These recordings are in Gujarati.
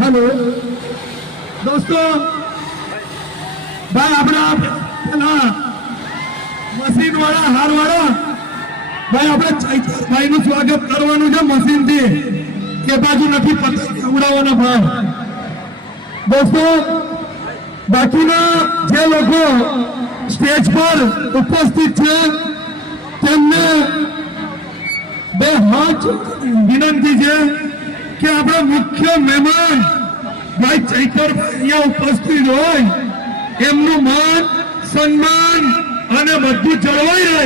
हेलो दोस्तों भाई अपना मशीन वाला हार वाला भाई अपने चैतर भाई નું સ્વાગત કરવાનું છે મશીન થી કે બાજુ નથી પતંગ ઉડાવવાનો ભાવ दोस्तों બાકીના જે લોકો સ્ટેજ પર ઉપસ્થિત છે તેમને બે હાથ વિનંતી છે કે આપણા મુખ્ય મહેમાન ભાઈ ચૈતરભાઈ અહીંયા ઉપસ્થિત હોય એમનું માન સન્માન અને બધું જળવાઈ રહે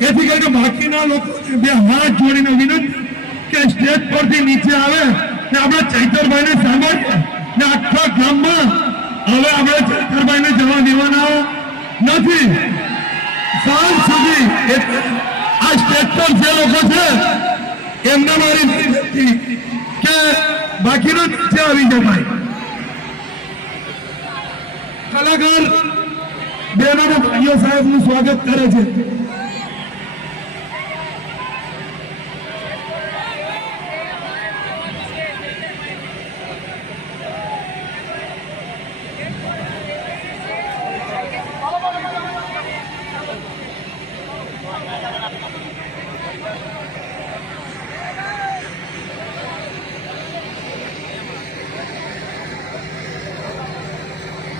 એથી કરીને બાકીના લોકો બે હાથ જોડીને વિનંતી કે સ્ટેજ પરથી નીચે આવે ને આપણે ચૈતરભાઈને સાંભળીએ ને આખા ગામમાં હવે આપણે ચૈતરભાઈને જવા દેવાના નથી સાંજ સુધી આ સ્ટેજ પર જે લોકો છે એમને મારી વિનંતી કે બાકીનો નીચે આવી જાય ભાઈ કલાકાર બહેનો ભાઈઓ સાહેબ નું સ્વાગત કરે છે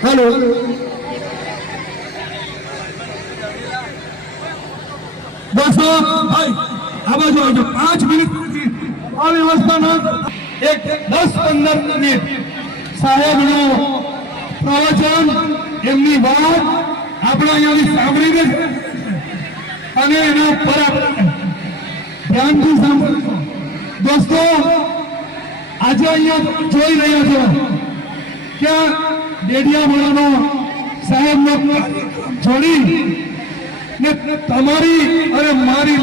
हेलो दोस्तों भाई आवाज आओ 5 मिनट आ व्यवस्था न एक 10-15 मिनिट साहेब नो प्रवचन एमनी बात આપણે અહીંયાથી સાંભળીને અને એના પર ધ્યાનથી સાંભળો દોસ્તો આજે અહીંયા જોઈ રહ્યા છો કે ડેડિયાવાળાનો સાહેબનો જોડી ને તમારી અને મારી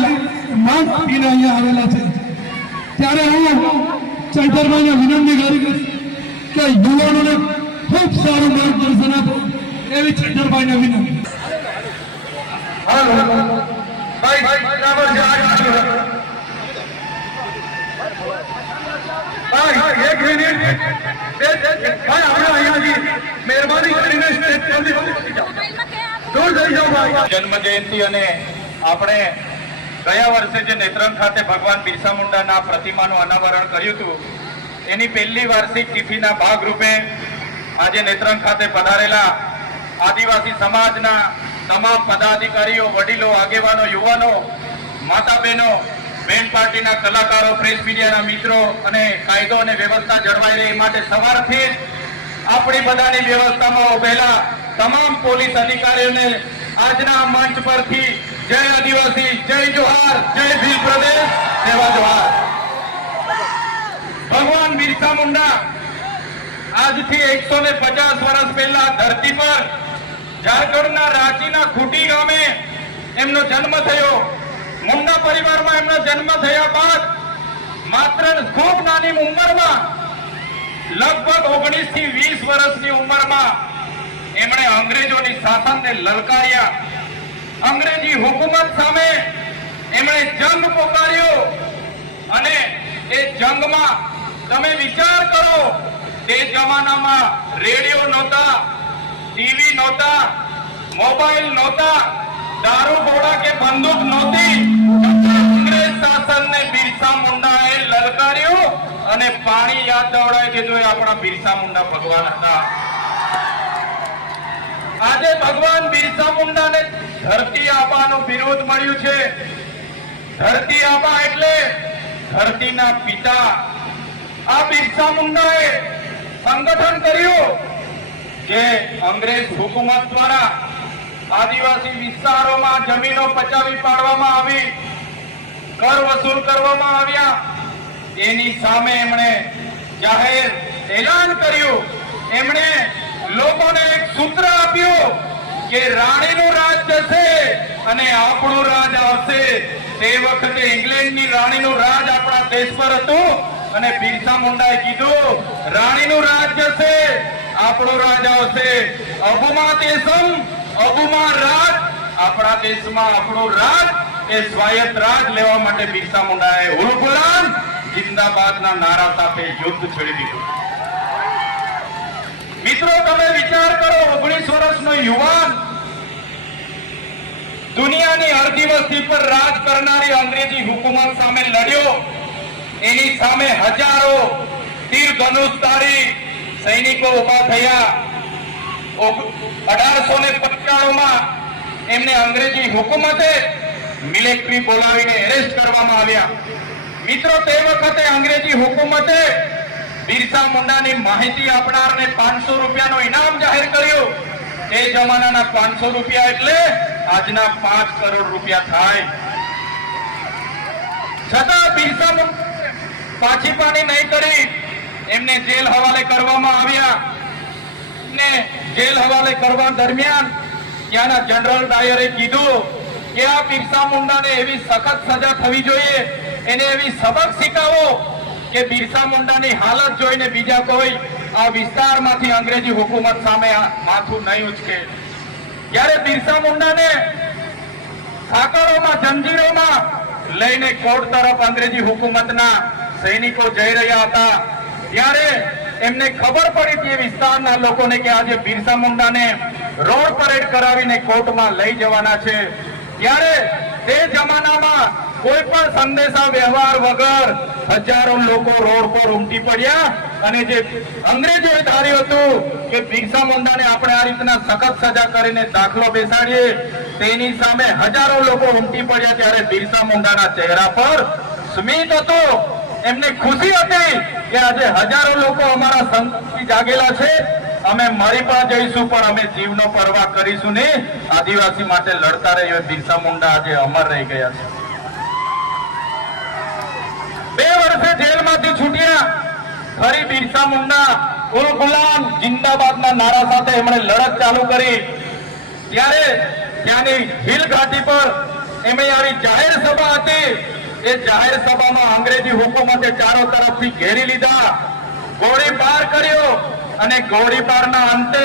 માંગ આપીને અહીંયા આવેલા છે ત્યારે હું ચૈતરભાઈને વિનંતી કરી કે યુવાનોને ખૂબ સારું માર્ગદર્શન આપો એવી ચૈતરભાઈને વિનંતી હાલો ભાઈ બરાબર છે ભાઈ એક મિનિટ ભાઈ આપણે અહીંયાથી મહેરબાની કરીને સ્ટેજ પરથી દૂર થઈ જાઓ ભાઈ. જન્મ જયંતિ અને આપણે ગયા વર્ષે જે નેત્રંગ ખાતે ભગવાન બિરસા મુંડાના પ્રતિમાનું અનાવરણ કર્યું હતું એની પહેલી વાર્ષિક તિથિના ભાગરૂપે આજે નેત્રંગ ખાતે પધારેલા આદિવાસી સમાજના તમામ પદાધિકારીઓ, વડીલો, આગેવાનો, યુવાનો, માતા બહેનો, બેન્ડ પાર્ટીના કલાકારો, પ્રેસ મીડિયાના મિત્રો અને કાયદો અને વ્યવસ્થા જળવાઈ રહે એ માટે સવારથી જ આપણી બધાની વ્યવસ્થામાં ઉભેલા તમામ પોલીસ અધિકારીઓને આજના મંચ પરથી જય આદિવાસી, જય જોહાર, જય ભીલ પ્રદેશ, જય જોહાર. ભગવાન બિરસા મુંડા આજથી 150 વર્ષ પહેલા ધરતી પર ઝારખંડના રાંચીના ખૂટી ગામે એમનો જન્મ થયો. મુંડા પરિવારમાં એમનો જન્મ થયા બાદ માત્ર ખૂબ નાની ઉંમરમાં લગભગ 19 થી 20 વર્ષની ઉંમરમાં એમણે અંગ્રેજોની શાસનને લલકાર્યા. અંગ્રેજી હુકુમત સામે એમણે જંગ પોકાર્યો અને એ જંગમાં તમે વિચાર કરો, તે જમાનામાં રેડિયો નહોતા, ટીવી નહોતા, મોબાઈલ નહોતા, દારૂ ગોળા કે બંદૂક નહોતી. અંગ્રેજ શાસનને બિરસા મુંડાએ લલકાર્યું અને પાણી યાદ દવડાવી દીધું. એ આપણા બિરસા મુંડા ભગવાન હતા. આજે ભગવાન બિરસા મુંડાને ધરતી આબાનું બિરુદ મળ્યું છે. ધરતી આબા એટલે ધરતીના પિતા. આ બિરસા મુંડાએ સંગઠન કર્યું કે અંગ્રેજ હુકુમત દ્વારા આદિવાસી વિસ્તારોમાં જમીનો પચાવી પાડવામાં આવી, કર વસૂલ કરવામાં આવ્યા. એની સામે એમણે જાહેર એલાન કર્યું. એમણે લોકોને એક સૂત્ર આપ્યું કે રાણીનું રાજ જશે અને આપણું રાજ આવશે. તે વખતે ઇંગ્લેન્ડની રાણીનું રાજ આપણા દેશ પર હતું અને બિરસા મુંડાએ કીધું રાણીનું રાજ જશે, આપણું રાજ આવશે. અબુમા દેશમ અબુમા રાજ, આપણા દેશમાં આપણું રાજ એ સ્વાયત્ત રાજ લેવા માટે બિરસા મુંડાએ ઉલ ગુલામ જિંદાબાદના નારા સાથે યુદ્ધ છેડી દીધું. મિત્રો તમે વિચાર કરો, 19 વર્ષનો યુવાન દુનિયાની અડધી વસ્તી પર રાજ કરનારી અંગ્રેજી હુકુમત સામે લડ્યો. એની સામે હજારો તીર ધનુષધારી સૈનિકો ઉભા થયા. 1895માં એમને અંગ્રેજી હુકુમતે મિલિટરી બોલાવીને એરેસ્ટ કરવામાં આવ્યા. મિત્રો તે વખતે અંગ્રેજી હુકુમતે બિરસા મુંડાની માહિતી આપનારને 500 રૂપિયાનું ઇનામ જાહેર કર્યું. તે જમાનાના 500 રૂપિયા એટલે આજના 5 કરોડ રૂપિયા થાય. છતાં બિરસા મુંડા પાછી પાની નહીં કરી. એમને જેલ હવાલે કરવામાં આવ્યા. ને જેલ હવાલે કરવા દરમિયાન ત્યાંના જનરલ ડાયરે કીધું કે આ બિરસા મુંડાને એવી સખત સજા થવી જોઈએ, એને એવી સબક શીખાવો કે બિરસા મુંડાની હાલત જોઈને બીજા કોઈ આ વિસ્તારમાંથી અંગ્રેજી હુકુમત સામે માથું નહીં ઉચકે. ત્યારે બિરસા મુંડાને સાંકળોમાં, જંજીરોમાં લઈને કોર્ટ તરફ અંગ્રેજી હુકુમતના સૈનિકો જઈ રહ્યા હતા. ત્યારે એમને ખબર પડી કે વિસ્તારના લોકોને કે આજે બિરસા મુંડાને રોડ પરેડ કરાવીને કોર્ટમાં લઈ જવાના છે. ત્યારે તે જમાનામાં કોઈ પણ સંદેશા વ્યવહાર વગર હજારો લોકો રોડ પર ઉમટી પડ્યા અને જે અંગ્રેજોએ ધાર્યું હતું કે બિરસા મુંડાને આપણે આ રીતના સખત સજા કરીને દાખલો બેસાડીએ, તેની સામે હજારો લોકો ઉમટી પડ્યા. ત્યારે બિરસા મુંડાના ચહેરા પર સ્મિત હતો. એમને ખુશી હતી કે આજે હજારો લોકો અમારા સંકલ્પથી જાગેલા છે, અમે મરી પણ જઈશું પણ અમે જીવનો પરવાહ કરીશું નહીં. આદિવાસી માટે લડતા રહીએ. બિરસા મુંડા આજે અમર રહી ગયા છે. 2 વર્ષે જેલમાંથી છૂટ્યા. ફરી બિરસા મુંડા ઉલ ગુલામ જિંદાબાદના નારા સાથે એમણે લડત ચાલુ કરી. ત્યારે ત્યાંની હિલ ઘાટી પર એમણે આવી જાહેર સભા હતી. એ જાહેર સભામાં અંગ્રેજી હુકુમતે ચારો તરફથી ઘેરી લીધા, ગોળીબાર કર્યો અને ગોળીબારના અંતે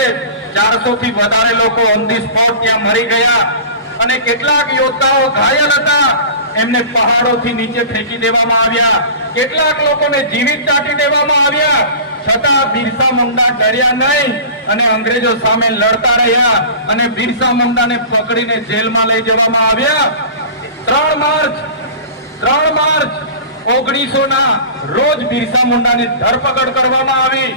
400 થી વધારે લોકો ઓન ધી સ્પોટ ત્યાં મરી ગયા. અને કેટલાક યોદ્ધાઓ ઘાયલ હતા, એમને પહાડોથી નીચે ફેંકી દેવામાં આવ્યા, કેટલાક લોકોને જીવિત દાટી દેવામાં આવ્યા, છતાં બિરસા મુંડા ડર્યા નહીં અને અંગ્રેજો સામે લડતા રહ્યા અને બિરસા મુંડાને પકડીને જેલમાં લઈ જવામાં આવ્યા. 3 માર્ચ 1900 ના રોજ બિરસા મુંડાની ધરપકડ કરવામાં આવી.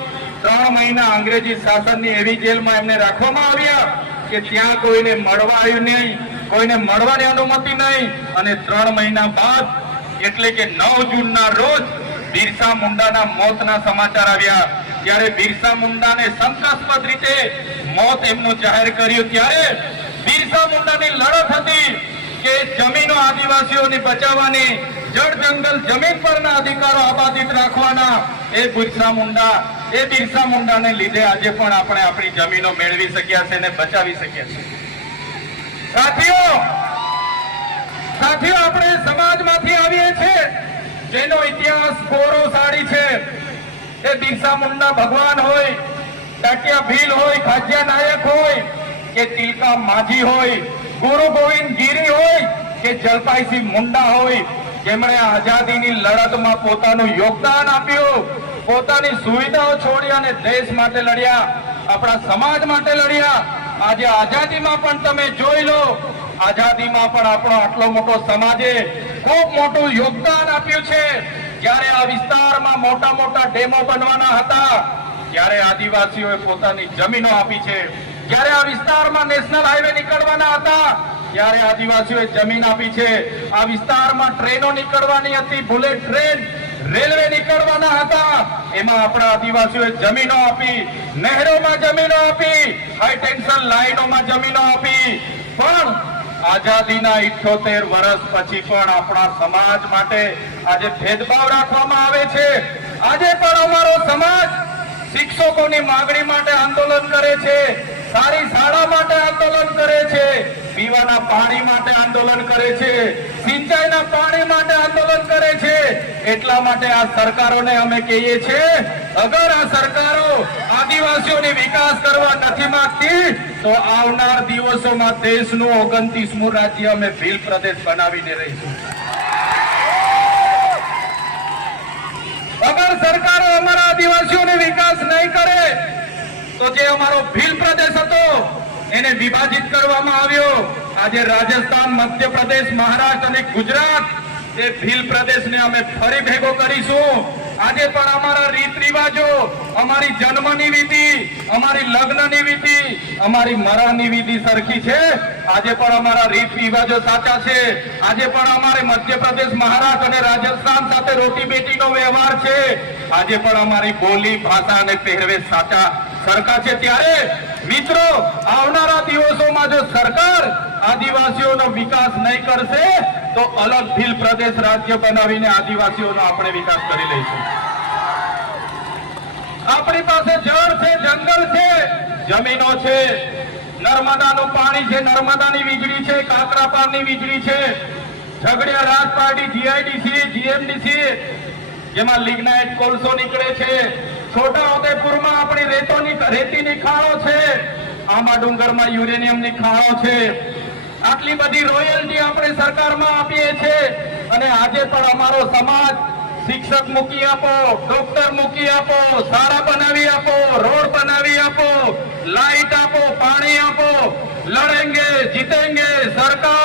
3 મહિના અંગ્રેજી શાસનની એવી જેલમાં એમને રાખવામાં આવ્યા કે ત્યાં કોઈને મળવા આવ્યું નહીં, કોઈને મળવાની અનુમતિ નહીં. અને 3 મહિના બાદ એટલે કે 9 જૂનના રોજ બિરસા મુંડાના મોતના સમાચાર આવ્યા. જ્યારે બિરસા મુંડાને શંકાસ્પદ રીતે મોત એમનું જાહેર કર્યું, ત્યારે બિરસા મુંડાની લડત હતી કે જમીનો આદિવાસીઓને બચાવવાની, જળ જંગલ જમીન પરના અધિકારો આબાદિત રાખવાના. એ બિરસા મુંડાને લીધે આજે પણ આપણે આપણી જમીનો મેળવી શક્યા છે અને બચાવી શક્યા છે. સાથીઓ આપણે સમાજમાંથી આવીએ છીએ જેનો ઇતિહાસ ગૌરવશાળી છે. એ બિરસા મુંડા ભગવાન હોય, ટાટિયા ભીલ હોય, ખાજ્યા નાયક હોય કે તિલકા માજી હોય, ગુરુ ગોવિંદ ગીરી હોય કે જલપાઈસિંહ મુંડા હોય, જેમણે આઝાદીની લડતમાં પોતાનું યોગદાન આપ્યું, પોતાની સુવિધાઓ છોડી અને દેશ માટે લડ્યા, આપણા સમાજ માટે લડ્યા. આજે આઝાદીમાં પણ તમે જોઈ લો, આઝાદીમાં પણ આપણો આટલો મોટો સમાજે ખૂબ મોટું યોગદાન આપ્યું છે. જ્યારે આ વિસ્તારમાં મોટા મોટા ડેમો બનવાના હતા ત્યારે આદિવાસીઓએ પોતાની જમીનો આપી છે. જ્યારે આ વિસ્તારમાં નેશનલ હાઈવે નીકળવાના હતા ત્યારે આદિવાસીઓએ જમીન આપી છે. આ વિસ્તારમાં ટ્રેનો નીકળવાની હતી, બુલેટ ટ્રેન, રેલવે નીકળવાના હતા, એમાં આપણા આદિવાસીઓએ જમીનો આપી, નહેરોમાં જમીનો આપી, હાઈ ટેન્શન લાઈનોમાં જમીનો આપી. પણ આઝાદીના 78 વર્ષ પછી પણ આપણા સમાજ માટે આજે ભેદભાવ રાખવામાં આવે છે. આજે પણ અમારો સમાજ શિક્ષકોની માંગણી માટે આંદોલન કરે છે, સારી શાળા માટે આંદોલન કરે છે, પીવાના પાણી માટે આંદોલન કરે છે, સિંચાઈના પાણી માટે આંદોલન કરે છે. એટલા માટે આ સરકારોને અમે કહીએ છીએ, અગર આ સરકારો આદિવાસીઓની વિકાસ કરવા નથી માંગતી તો આવનાર દિવસોમાં દેશનું 29મું રાજ્ય અમે ભીલ પ્રદેશ બનાવીને રહીશું. અગર સરકારો અમારા આદિવાસીઓને વિકાસ નહીં કરે તો જે અમારો ભીલ પ્રદેશ હતો એને વિભાજિત કરવામાં આવ્યો. આજે રાજસ્થાન, મધ્યપ્રદેશ, મહારાષ્ટ્ર અને ગુજરાત એ ભીલ પ્રદેશને અમે ફરી ભેગો કરીશું. આજે પણ અમારા રીત રિવાજો, અમારી જન્મની વિધિ, અમારી લગ્નની વિધિ, અમારી મરણની વિધિ સરખી છે. આજે પણ અમારા રીત રિવાજો સાચા છે. આજે પણ અમારે મધ્યપ્રદેશ, મહારાષ્ટ્ર અને રાજસ્થાન સાથે રોટી બેટીનો વ્યવહાર છે. આજે પણ અમારી બોલી, ભાષા અને પહેરવેશ સાચા સરખા છે. ત્યારે મિત્રો, આવનારા દિવસોમાં જો સરકાર આદિવાસીઓનો વિકાસ નહીં કરશે તો અલગ ભીલ પ્રદેશ રાજ્ય બનાવીને આદિવાસીઓનો આપણે વિકાસ કરી લઈશું. આપણી પાસે જળ છે, જંગલ છે, જમીનો છે, નર્મદાનું પાણી છે, નર્મદાની વીજળી છે, કાકરાપારની વીજળી છે, ઝઘડિયા રાજ પાર્ટી, જીઆઈડીસી, જીએમડીસી જેમાં લિગ્નાઇટ કોલસો નીકળે છે, છોટા ઉદેપુરમાં આપણી રેતીની ખાણો છે, આંબા ડુંગરમાં યુરેનિયમની ખાણો છે. આટલી બધી રોયલ્ટી આપણે સરકારમાં આપીએ છીએ અને આજે પણ અમારો સમાજ શિક્ષક મૂકી આપો, ડોક્ટર મૂકી આપો, શાળા બનાવી આપો, રોડ બનાવી આપો, લાઇટ આપો, પાણી આપો, લડેંગે જીતેંગે, સરકાર